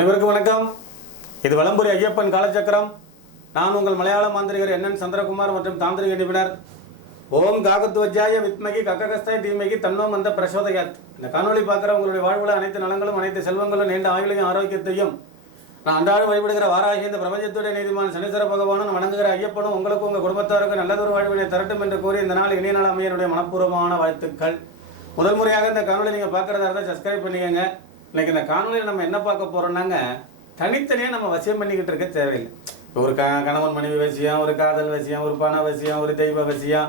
அனைவருக்கும் வணக்கம். இது வலம்புரி ஐயப்பன் காலச்சக்கரம். நான் உங்கள் மலையாள மாந்திரிகர் என் சந்திரகுமார் மற்றும் தாந்திரிக நிபுணர். ஓம் காகத்துவஜாய வித்மகி கக்ககஸ்தாய் தீமகி தன்னோ அந்த பிரசோதயாத். இந்த காணொளி பார்க்குற உங்களுடைய வாழ்வுல அனைத்து நலங்களும் அனைத்து செல்வங்களும் நீண்ட ஆயுளையும் ஆரோக்கியத்தையும் நான் அன்றாடம் வழிபடுகிற வாராகி இந்த பிரபஞ்சத்துடைய நீதிமான் சனீஸ்வர பகவானும் வணங்குகிற ஐயப்பனும் உங்களுக்கும் உங்கள் குடும்பத்தாருக்கும் நல்லதொரு வாழ்வினை தரட்டும் என்று கூறி இந்த நாள் இணைய நாள் அமையனுடைய மனப்பூர்வமான வாழ்த்துக்கள். முதல் முறையாக இந்த காணொலி நீங்கள் பார்க்குறதா இருந்தால் சப்ஸ்கிரைப் பண்ணிக்கோங்க. இன்னைக்கு இந்த காணொலியில் நம்ம என்ன பார்க்க போகிறோம்னாங்க தனித்தனியாக நம்ம வசியம் பண்ணிக்கிட்டு இருக்க தேவையில்லை. இப்போ ஒரு க கணவன் மனைவி வசியம் ஒரு காதல் வசியம் ஒரு பண வசியம் ஒரு தெய்வ வசியம்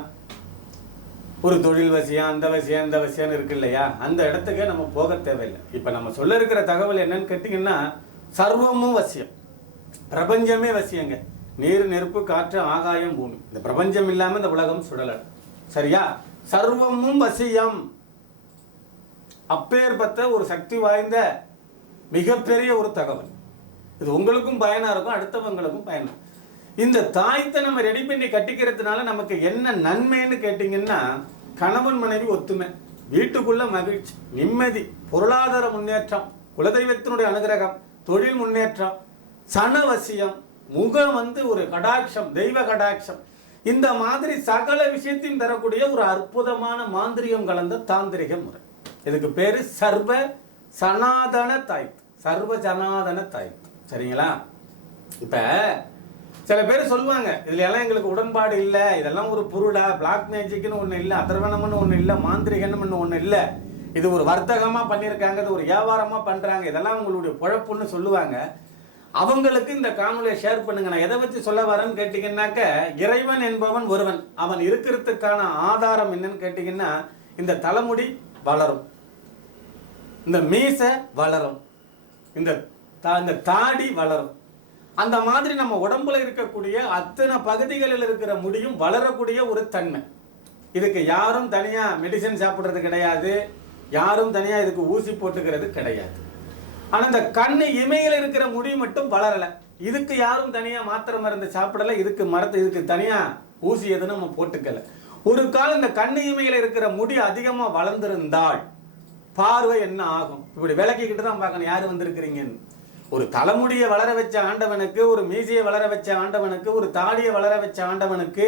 ஒரு தொழில் வசியம் அந்த வசியம் இந்த வசியம்னு இருக்கு இல்லையா? அந்த இடத்துக்கே நம்ம போக தேவையில்லை. இப்போ நம்ம சொல்ல இருக்கிற தகவல் என்னன்னு கேட்டிங்கன்னா சர்வமும் வசியம். பிரபஞ்சமே வசியங்க. நீர் நெருப்பு காற்று ஆகாயம் பூமி. இந்த பிரபஞ்சம் இல்லாமல் இந்த உலகம் சுழலல். சரியா? சர்வமும் வசியம். அப்பேற்பட்ட ஒரு சக்தி வாய்ந்த மிகப்பெரிய ஒரு தகவல். இது உங்களுக்கும் பயனாக இருக்கும் அடுத்தவங்களுக்கும் பயனாக இந்த தாயத்தை நம்ம ரெடி பண்ணி கட்டிக்கிறதுனால நமக்கு என்ன நன்மைன்னு கேட்டிங்கன்னா கணவன் மனைவி ஒத்துமை வீட்டுக்குள்ள மகிழ்ச்சி நிம்மதி பொருளாதார முன்னேற்றம் குலதெய்வத்தினுடைய அனுகிரகம் தொழில் முன்னேற்றம் சனவசியம் முகம் வந்து ஒரு கடாட்சம் தெய்வ கடாட்சம். இந்த மாதிரி சகல விஷயத்தையும் தரக்கூடிய ஒரு அற்புதமான மாந்திரியம் கலந்த தாந்திரிக முறை. இதுக்கு பேர் சர்வ சனாதன தாய்த்து சர்வ ஜனாதன தாய்த்து சரிங்களா? இப்போ சில பேர் சொல்லுவாங்க இதுல எல்லாம் எங்களுக்கு உடன்பாடு இல்லை. இதெல்லாம் ஒரு புருடா. பிளாக் மேஜிக்னு ஒன்று இல்லை. அதர்வனம்னு ஒன்று இல்லை. மாந்திரிகம்னு ஒன்று இல்லை. இது ஒரு வர்த்தகமாக பண்ணியிருக்காங்க இது ஒரு வியாபாரமாக பண்ணுறாங்க இதெல்லாம் உங்களுடைய பொழப்புன்னு சொல்லுவாங்க. அவங்களுக்கு இந்த காணொலியை ஷேர் பண்ணுங்க. நான் எதை வச்சு சொல்ல வரேன்னு கேட்டிங்கன்னாக்க இறைவன் என்பவன் ஒருவன். அவன் இருக்கிறதுக்கான ஆதாரம் என்னன்னு கேட்டிங்கன்னா இந்த தலைமுடி வளரும். இந்த மீசை வளரும். இந்த தா- இந்த தாடி வளரும். அந்த மாதிரி நம்ம உடம்புல இருக்கக்கூடிய அத்தனை பகுதிகளில் இருக்கிற முடியும் வளரக்கூடிய ஒரு தன்மை. இதுக்கு யாரும் தனியாக மெடிசன் சாப்பிட்றது கிடையாது. யாரும் தனியாக இதுக்கு ஊசி போட்டுக்கிறது கிடையாது. ஆனால் இந்த கண்ணு இமையில் இருக்கிற முடி மட்டும் வளரலை. இதுக்கு யாரும் தனியாக மாத்திரை மருந்து சாப்பிடல. இதுக்கு மரத்து இதுக்கு தனியாக ஊசி எதுவும் நம்ம போட்டுக்கலை. ஒரு காலம் இந்த கண்ணு இமையில் இருக்கிற முடி அதிகமாக வளர்ந்திருந்தால் பார்வை என்ன ஆகும்? இப்படி விளக்கிக்கிட்டு தான் பார்க்கணும். யார் வந்திருக்கிறீங்கன்னு? ஒரு தலைமுடியை வளர வச்ச ஆண்டவனுக்கு ஒரு மீசையை வளர வச்ச ஆண்டவனுக்கு ஒரு தாடியை வளர வச்ச ஆண்டவனுக்கு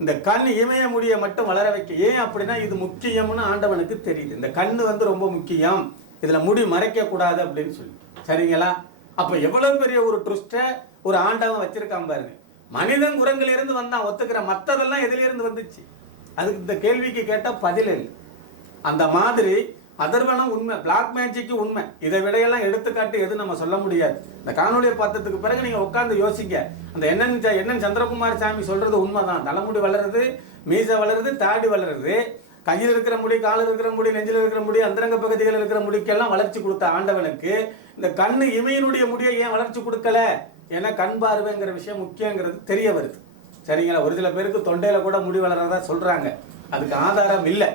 இந்த கண் இமய முடியை மட்டும் வளர வைக்க. ஏன் அப்படின்னா இது முக்கியம்னு ஆண்டவனுக்கு தெரியுது. இந்த கண் வந்து ரொம்ப முக்கியம். இதில் முடி மறைக்கக்கூடாது அப்படின்னு சொல்லி சரிங்களா? அப்போ எவ்வளோ பெரிய ஒரு ட்ரிஸ்ட்டை ஒரு ஆண்டவன் வச்சிருக்கான் பாருங்க. மனிதன் குரங்கிலிருந்து வந்தான் ஒத்துக்கிற மற்றதெல்லாம் எதுலேருந்து வந்துச்சு? அதுக்கு இந்த கேள்விக்கு கேட்டால் பதில் இல்லை. அந்த மாதிரி அதர்வனம் உண்மை பிளாக் மேஜிக்கு உண்மை. இதை விடையெல்லாம் எடுத்துக்காட்டு எது நம்ம சொல்ல முடியாது. இந்த காணொலியை பார்த்ததுக்கு பிறகு நீங்க உட்காந்து யோசிங்க. அந்த என்னன் என்னன் சந்திரகுமார் சாமி சொல்றது உண்மைதான். தலைமுடி வளருது மீசை வளருது தாடி வளருது. கையில் இருக்கிற முடி காலில் இருக்கிற முடி நெஞ்சில் இருக்கிற முடி அந்தரங்க பகுதிகளில் இருக்கிற முடிக்கெல்லாம் வளர்ச்சி கொடுத்த ஆண்டவனுக்கு இந்த கண்ணு இமையினுடைய முடியை ஏன் வளர்ச்சி கொடுக்கல? ஏன்னா கண் பார்வைங்கிற விஷயம் முக்கியங்கிறது தெரிய வருது. சரிங்களா? ஒரு சில பேருக்கு தொண்டையில கூட முடி வளர்றதா சொல்றாங்க. அதுக்கு ஆதாரம் இல்லை.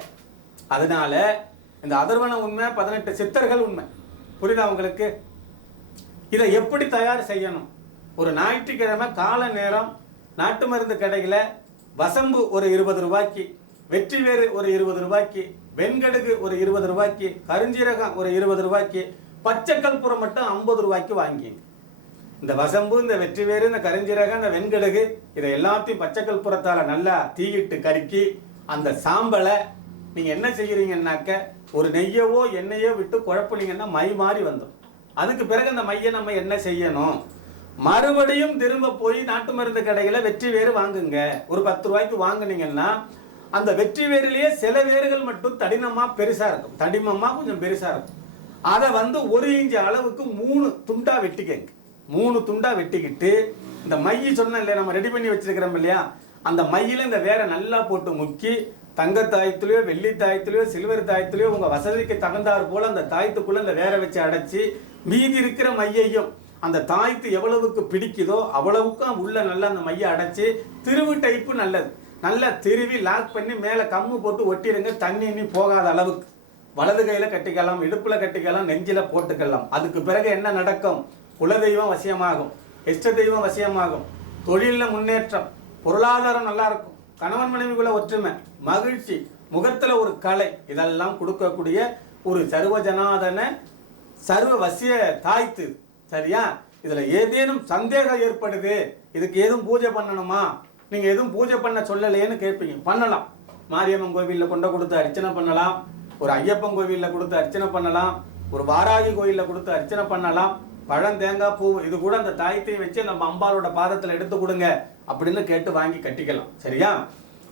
அதனால இந்த அதர்வன உண்மை பதினெட்டு சித்தர்கள் உண்மை. புரியுதா உங்களுக்கு? இதை எப்படி தயார் செய்யணும்? ஒரு ஞாயிற்றுக்கிழமை கால நேரம் நாட்டு மருந்து கடையில் வசம்பு ஒரு இருபது ரூபாய்க்கு வெற்றி வேறு ஒரு இருபது ரூபாய்க்கு வெண்கடுகு ஒரு இருபது ரூபாய்க்கு கருஞ்சீரகம் ஒரு இருபது ரூபாய்க்கு பச்சை கற்பூரம் மட்டும் ஐம்பது ரூபாய்க்கு வாங்கிங்க. இந்த வசம்பு இந்த வெற்றி வேறு இந்த கருஞ்சீரகம் இந்த வெண்கடுகு இதை எல்லாத்தையும் பச்சை கற்பூரத்தால நல்லா தீயிட்டு கருக்கி அந்த சாம்பலை நீங்கள் என்ன செய்கிறீங்கன்னாக்க ஒரு நெய்யவோ எண்ணெயோ விட்டு குழப்பினீங்கன்னா மை மாறி வந்துடும். அதுக்கு பிறகு அந்த மையை நம்ம என்ன செய்யணும்? மறுபடியும் திரும்ப போய் நாட்டு மருந்து கடையில் வெற்றி வேறு வாங்குங்க. ஒரு பத்து ரூபாய்க்கு வாங்குனீங்கன்னா அந்த வெற்றி வேரிலேயே சில வேர்கள் மட்டும் தடினமாக பெருசாக இருக்கும். தடிமமாக கொஞ்சம் பெருசாக இருக்கும். அதை வந்து ஒரு இன்ச்சு அளவுக்கு மூணு துண்டாக வெட்டிக்கங்க. மூணு துண்டாக வெட்டிக்கிட்டு இந்த மைய சொன்ன இல்லையா நம்ம ரெடி பண்ணி வச்சிருக்கிறோம் இல்லையா? அந்த மையில இந்த வேரை நல்லா போட்டு முக்கி தங்க தாயத்துலயோ வெள்ளி தாயத்துலயோ சில்வர் தாயத்துலயோ உங்க வசதிக்கு தகுந்தாற் போல அந்த தாயத்துக்குள்ள அந்த வேற வச்சு அடைச்சி மீதி இருக்கிற மையையும் அந்த தாயத்து எவ்வளவுக்கு பிடிக்குதோ அவ்வளவுக்கும் உள்ள நல்லா அந்த மைய அடைச்சி திருவு டைப்பு நல்லது. நல்லா திருவி லாக் பண்ணி மேலே கம்மு போட்டு ஒட்டிடுங்க தண்ணி இன்னி போகாத அளவுக்கு. வலது கையில கட்டிக்கலாம் இடுப்புல கட்டிக்கலாம் நெஞ்சில போட்டுக்கலாம். அதுக்கு பிறகு என்ன நடக்கும்? குலதெய்வம் வசியமாகும் இஷ்ட தெய்வம் வசியமாகும். தொழிலில் முன்னேற்றம் பொருளாதாரம் நல்லா இருக்கும். கணவன் மனைவிக்குள்ள ஒற்றுமை மகிழ்ச்சி முகத்துல ஒரு கலை இதெல்லாம் கொடுக்கக்கூடிய ஒரு சர்வஜனாதன சர்வ வசிய தாய்த்து. சரியா? இதுல ஏதேனும் சந்தேகம் ஏற்படுது இதுக்கு எதுவும் பூஜை பண்ணணுமா? நீங்க எதுவும் பூஜை பண்ண சொல்லலையேன்னு கேட்பீங்க. பண்ணலாம். மாரியம்மன் கோவிலில் கொண்ட கொடுத்து அர்ச்சனை பண்ணலாம். ஒரு ஐயப்பன் கோவிலில் கொடுத்து அர்ச்சனை பண்ணலாம். ஒரு வாராகி கோயிலில் கொடுத்து அர்ச்சனை பண்ணலாம். பழம் தேங்காய் பூ இது கூட அந்த தாயத்தை வச்சு நம்ம அம்பாளோட பாதத்தில் எடுத்து கொடுங்க. அப்படின்னு கேட்டு வாங்கி கட்டிக்கலாம். சரியா?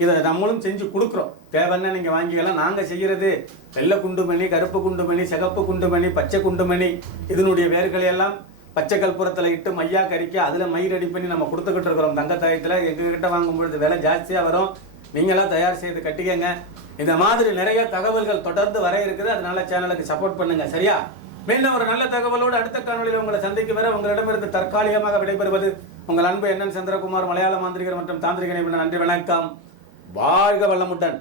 இதை நம்மளும் செஞ்சு கொடுக்குறோம். தேவைன்னா நீங்கள் வாங்கிக்கலாம். நாங்கள் செய்கிறது வெள்ளை குண்டுமணி கருப்பு குண்டுமணி சிகப்பு குண்டுமணி பச்சை குண்டுமணி இதனுடைய வேர்களையெல்லாம் பச்சை கற்பூரத்தில் இட்டு மையா கறிக்க அதில் மை ரெடி பண்ணி நம்ம கொடுத்துக்கிட்டு இருக்கிறோம். தங்கத்தாயத்தில் எங்ககிட்ட வாங்கும்பொழுது விலை ஜாஸ்தியாக வரும். நீங்களாம் தயார் செய்து கட்டிக்கங்க. இந்த மாதிரி நிறைய தகவல்கள் தொடர்ந்து வர இருக்குது. அதனால சேனலுக்கு சப்போர்ட் பண்ணுங்க. சரியா? மீண்டும் ஒரு நல்ல தகவலோடு அடுத்த காணொலியில் உங்களை சந்திக்கும் வரை உங்களிடமிருந்து தற்காலிகமாக விடைபெறுவது உங்கள் அன்பு என்னன் சந்திரகுமார் மலையாள மாந்திரிகர் மற்றும் தாந்திரிக நிபுணர் நன்றி வணக்கம். வாழ்க வளமுடன்.